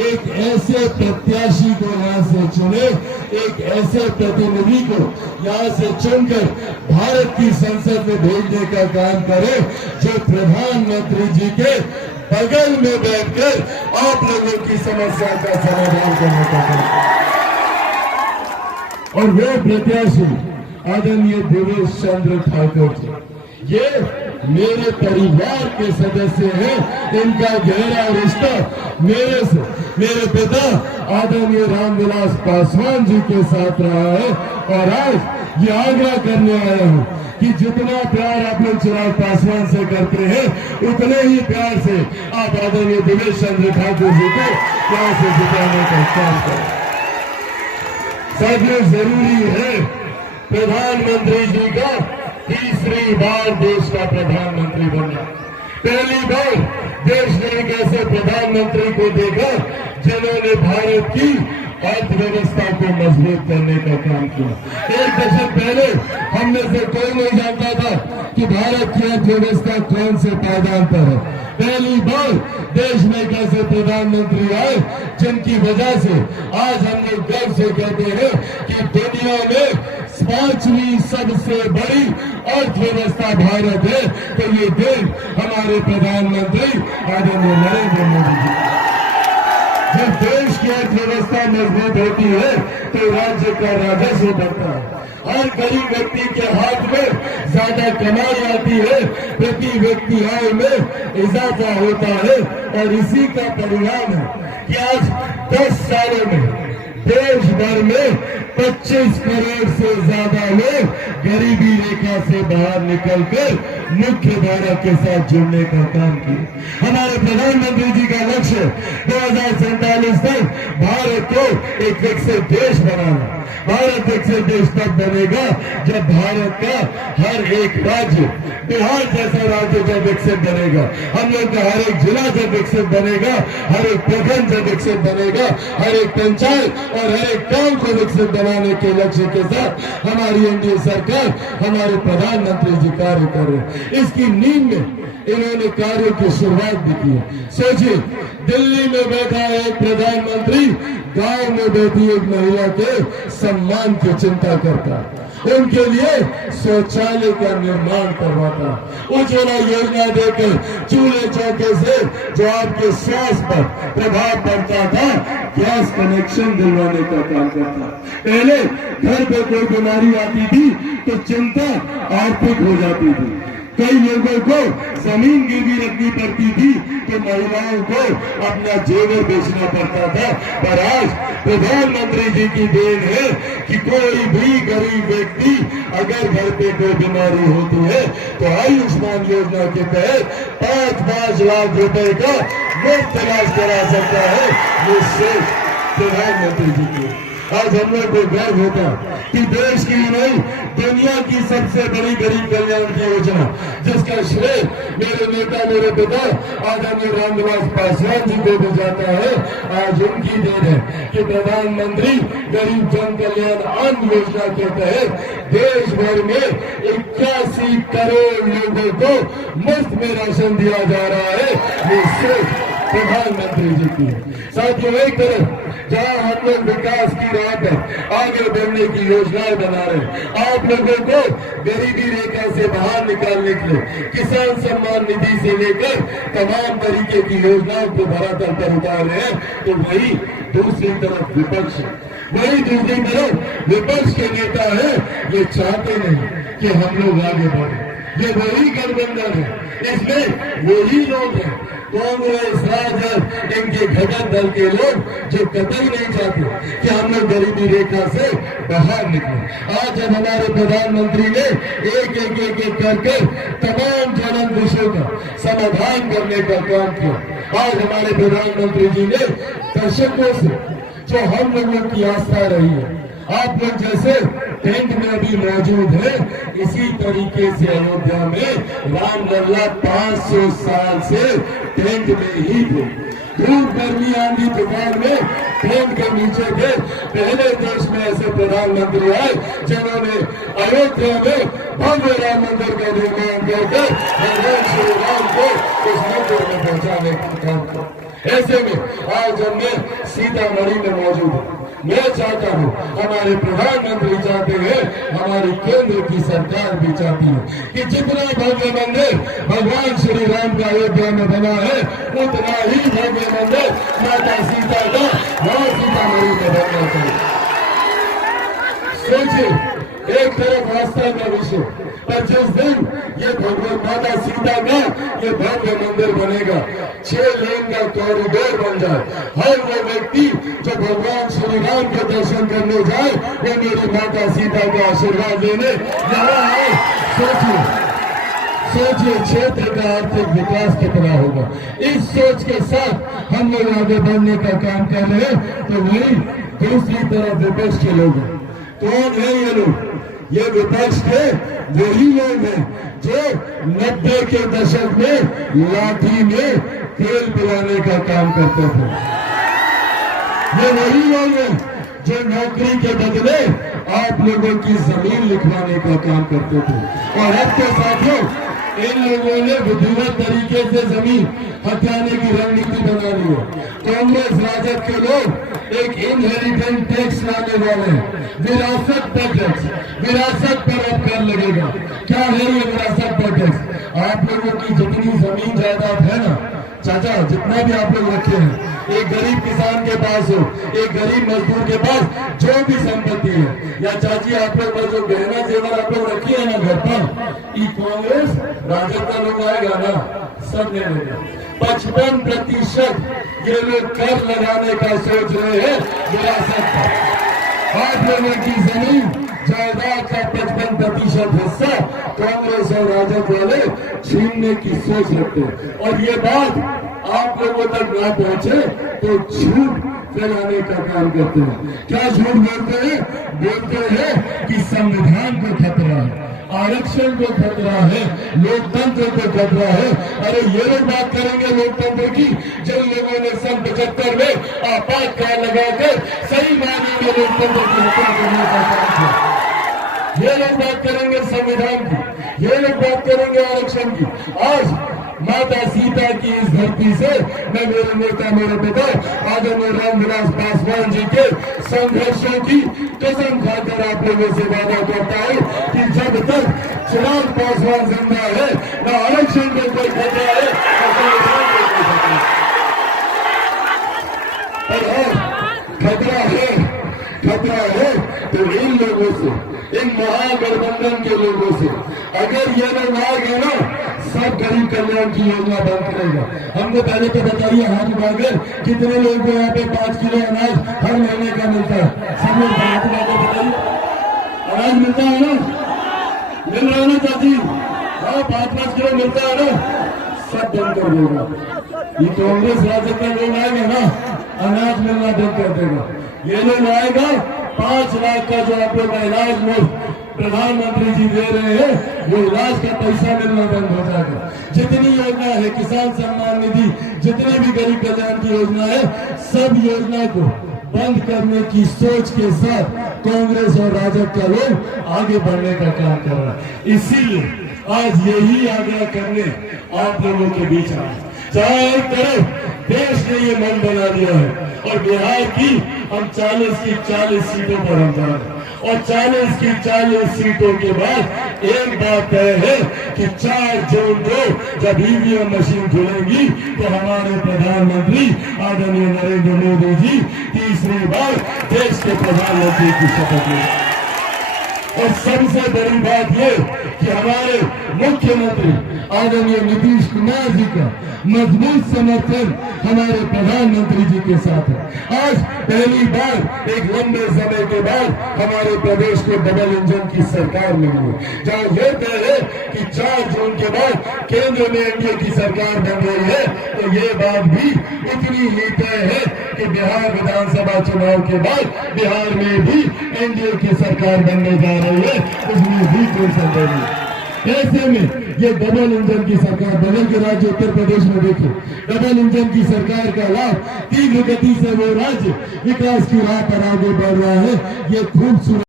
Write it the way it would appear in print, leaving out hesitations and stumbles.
एक ऐसे प्रत्याशी को यहाँ से चुने, एक ऐसे प्रतिनिधि को यहाँ से चुनकर भारत की संसद में भेजने का काम करे जो प्रधानमंत्री जी के बगल में बैठकर आप लोगों की समस्या का समाधान करने का काम। और वो प्रत्याशी आदरणीय देवेश चंद्र ठाकुर जी, ये मेरे परिवार के सदस्य हैं। इनका गहरा रिश्ता मेरे से, मेरे पिता आदरणीय रामविलास पासवान जी के साथ रहा है। और आज ये आग्रह करने आया हूँ कि जितना प्यार आप लोग चिराग पासवान से करते हैं, उतने ही प्यार से आप आदरणीय देवेश चंद्र ठाकुर जी को यहाँ से जिताने का काम करें। साथियों, जरूरी है प्रधानमंत्री जी का तीसरी बार देश का प्रधानमंत्री बनना। पहली बार देश ने एक ऐसे प्रधानमंत्री को देखा जिन्होंने भारत की अर्थव्यवस्था को मजबूत करने का काम किया। एक दशक पहले हम में से कोई नहीं जानता था कि भारत की अर्थव्यवस्था कौन से पायदान पर है। पहली बार देश में एक ऐसे प्रधानमंत्री आए जिनकी वजह से आज हम लोग गर्व से कहते हैं कि दुनिया में 5वीं सबसे बड़ी अर्थव्यवस्था भारत है। तो ये दिन हमारे प्रधानमंत्री आदरणीय नरेंद्र मोदी जी। जब देश की अर्थव्यवस्था मजबूत होती है तो राज्य का राजस्व बढ़ता है, हर गरीब व्यक्ति के हाथ में ज्यादा कमाई आती है, प्रति व्यक्ति आय में इजाफा होता है। और इसी का परिणाम है कि आज 10 सालों में देश भर में 25 करोड़ से ज्यादा लोग गरीबी रेखा से बाहर निकलकर मुख्य धारा के साथ जुड़ने का काम किया। हमारे प्रधानमंत्री जी का लक्ष्य 2047 तक भारत को एक विकसित देश बनाना। भारत विकसित देश तब बनेगा जब भारत का हर एक राज्य, बिहार जैसा राज्य जब विकसित बनेगा, हम लोग का हर एक जिला जब विकसित बनेगा, हर एक प्रखंड जब विकसित बनेगा, हर एक पंचायत और हर एक गांव को विकसित बनाने के लक्ष्य के साथ हमारी एनडीए सरकार, हमारे प्रधानमंत्री जी कार्य कर रहे हैं। इसकी नींव में इन्होंने कार्य की शुरुआत भी की है। सोचिए, दिल्ली में बैठा एक प्रधानमंत्री गांव में बैठी एक महिला के सम्मान की चिंता करता, उनके लिए शौचालय का निर्माण करवाता, उज्ज्वला योजना देकर चूल्हे चौके से जो आपके स्वास्थ्य पर प्रभाव पड़ता था, गैस कनेक्शन दिलवाने का काम करता। पहले घर पे कोई बीमारी आती थी तो चिंता आर्थिक हो जाती थी, कई लोगों को जमीन गिरवी रखनी पड़ती थी, तो महिलाओं को अपना जेवर बेचना पड़ता था। पर आज प्रधानमंत्री जी की देन है कि कोई भी गरीब व्यक्ति अगर घर पे कोई बीमारी होती है तो आयुष्मान योजना के तहत 5-5 लाख रुपए का मुफ्त इलाज करा सकता है। ये सिर्फ प्रधानमंत्री जी की। आज हम लोग को गर्व होता कि देश की नहीं, दुनिया की सबसे बड़ी गरीब कल्याण की योजना, जिसका श्रेय मेरे नेता, मेरे पिता आदरणीय रामविलास पासवान जी को भी जाता है, आज उनकी देन है कि प्रधानमंत्री गरीब जन कल्याण अन्न योजना के तहत देश भर में 81 करोड़ लोगों को मुफ्त में राशन दिया जा रहा है। ये सिर्फ प्रधानमंत्री जी की। साथियों, एक तरफ जहां हम लोग विकास की राह पर आगे बढ़ने की योजनाएं बना रहे हैं, आप लोगों को गरीबी रेखा से बाहर निकालने के लिए किसान सम्मान निधि से लेकर तमाम तरीके की योजनाओं को धरातल पर उतार रहे हैं, तो वही दूसरी तरफ विपक्ष है। वही दूसरी तरफ विपक्ष के नेता है, ये चाहते नहीं कि हम लोग आगे बढ़े। ये वही गठबंधन है, इसमें वही लोग हैं, कांग्रेस, राजद, इनके घटक दल के लोग जो कतई नहीं चाहते कि हम लोग गरीबी रेखा से बाहर निकले। आज जब हमारे प्रधानमंत्री ने एक करके तमाम ज्वलंत विषयों का समाधान करने का काम किया, आज हमारे प्रधानमंत्री जी ने दशकों से जो हम लोगों की आस्था रही है, आप लोग जैसे टेंट में अभी मौजूद है, इसी तरीके से अयोध्या में रामलला 500 साल से टेंट में ही थे। धूप, गर्मी, आंधी, तूफान में टेंट के नीचे थे। पहले देश में ऐसे प्रधानमंत्री आए जिन्होंने अयोध्या में भव्य राम मंदिर का निर्माण करके भगवान श्री राम को उस मंदिर में पहुंचाने का काम किया। ऐसे में आज हमने सीतामढ़ी में मौजूद है। मैं चाहता हूँ, हमारे प्रधानमंत्री चाहते हैं, हमारी केंद्र की सरकार भी चाहती है कि जितना भव्य मंदिर भगवान श्री राम का अयोध्या में बना है, उतना ही भव्य मंदिर माता सीता का वहां सीतामढ़ी में बनना चाहिए। सोचिए, एक तरफ आस्था का विषय, पर जिस दिन ये भगवान माता सीता का ये भव्य मंदिर बनेगा, 6 लेन का कॉरिडोर बन जाए, हर वो व्यक्ति जो भगवान श्री राम के दर्शन करने जाए, वो मेरी माता सीता का आशीर्वाद लेने यहाँ आए। सोचिए क्षेत्र का आर्थिक विकास कितना होगा। इस सोच के साथ हम लोग आगे बढ़ने का काम कर रहे हैं। तो वही दूसरी तरफ विपक्ष के लोग हैं। कौन है ये लोग? ये विपक्ष के वही लोग हैं जो 90 के दशक में लाठी में तेल पिलाने का काम करते थे। ये वही लोग हैं जो नौकरी के बदले आप लोगों की जमीन लिखवाने का काम करते थे। और अब तो साथियों, इन लोगों ने विधिवत तरीके से जमीन हथियाने की रणनीति बना ली है। कांग्रेस राजद के लोग एक इनहेरिटेंस टैक्स लाने वाले हैं, विरासत पर टैक्स, विरासत पर अब कर लगेगा। क्या है ये विरासत पर टैक्स? आप लोगों की जितनी जमीन जायदाद है ना चाचा, जितना भी आप लोग रखे हैं, एक गरीब किसान के पास हो, एक गरीब मजदूर के पास जो भी संपत्ति है, या चाची आप लोग पर जो गहना जेवर आप लोग रखी है ना घर पर, ये कांग्रेस राजद का लोग आएगा ना, सब ले लेगा। 55% ये लोग कर लगाने का सोच रहे हैं विरासत पर। आप लोगों की जमीन जायदाद का 55% हिस्सा कांग्रेस और राजद वाले छीनने की सोच रखते हैं। और ये बात आप लोगों तक ना पहुंचे तो झूठ फैलाने का काम करते हैं। क्या झूठ बोलते हैं? बोलते हैं कि संविधान को खतरा है, आरक्षण को खतरा है, लोकतंत्र को खतरा है। अरे ये लोग बात करेंगे लोकतंत्र की, जिन लोगों ने सन 75 में आपातकाल लगाकर सही मायने में लोकतंत्र की हत्या करने का काम किया। ये लोग बात करेंगे संविधान की, ये लोग बात करेंगे आरक्षण की। आज माता सीता की इस धरती से मैं मेरे नेता, मेरे पिता आदरणीय रामविलास पासवान जी के संघर्षों की कसम खाकर आप लोगों से वादा करता हूं कि जब तक चिराग पासवान जिंदा है, न आरक्षण को कोई खतरा है, न संविधान को कोई खतरा है। खतरा है तो इन लोगों से, इन महागठबंधन के लोगों से। अगर ये लोग आ गए ना, सब गरीब कल्याण की योजना बंद करेगा। हमको पहले तो बताइए, हाथ उठाकर कितने लोगों को यहाँ पे 5 किलो अनाज हर महीने का मिलता है? सब लोग हाथ उठाकर बताइए, अनाज मिलता है ना? मिल रहा है ना चाची? हाँ, 5-5 किलो मिलता है ना? सब बंद कर देगा। ये कांग्रेस राजद का लोग आएगा ना, अनाज मिलना बंद कर देगा। ये लोग आएगा, 5 लाख का जो आप लोग इलाज मुफ्त प्रधानमंत्री जी दे रहे हैं, वो इलाज का पैसा मिलना बंद हो जाएगा। जितनी योजना है, किसान सम्मान निधि, जितनी भी गरीब कल्याण की योजना है, सब योजना को बंद करने की सोच के साथ कांग्रेस और राजद का लोग आगे बढ़ने का काम कर रहा है। इसीलिए आज यही आग्रह करने आप लोगों के बीच आए। चारों तरफ देश ने ये मन बना दिया है और बिहार की हम 40 की 40 सीटों पर हम जा रहे हैं। और 40 की 40 सीटों के बाद एक बात तय है कि 4 जून को जब ईवीएम मशीन खुलेगी तो हमारे प्रधानमंत्री आदरणीय नरेंद्र मोदी जी तीसरी बार देश के प्रधानमंत्री की शपथ लेंगे। और सबसे बड़ी बात ये कि हमारे मुख्यमंत्री आदरणीय नीतीश कुमार जी का मजबूत समर्थन हमारे प्रधानमंत्री जी के साथ है। आज पहली बार एक लंबे समय के बाद हमारे प्रदेश को डबल इंजन की सरकार मिली है, जहां यह तय है कि 4 जून के बाद केंद्र में एनडीए की सरकार बन रही है। तो ये बात भी उतनी ही तय है कि बिहार विधानसभा चुनाव के बाद बिहार में भी एनडीए की सरकार बनने जा रही है, उसमें भी कोई संदेह नहीं। ऐसे में ये डबल इंजन की सरकार, बगल के राज्य उत्तर प्रदेश में देखो, डबल इंजन की सरकार का लाभ तीव्र गति से वो राज्य विकास की राह पर आगे बढ़ रहा है। ये खूबसूरत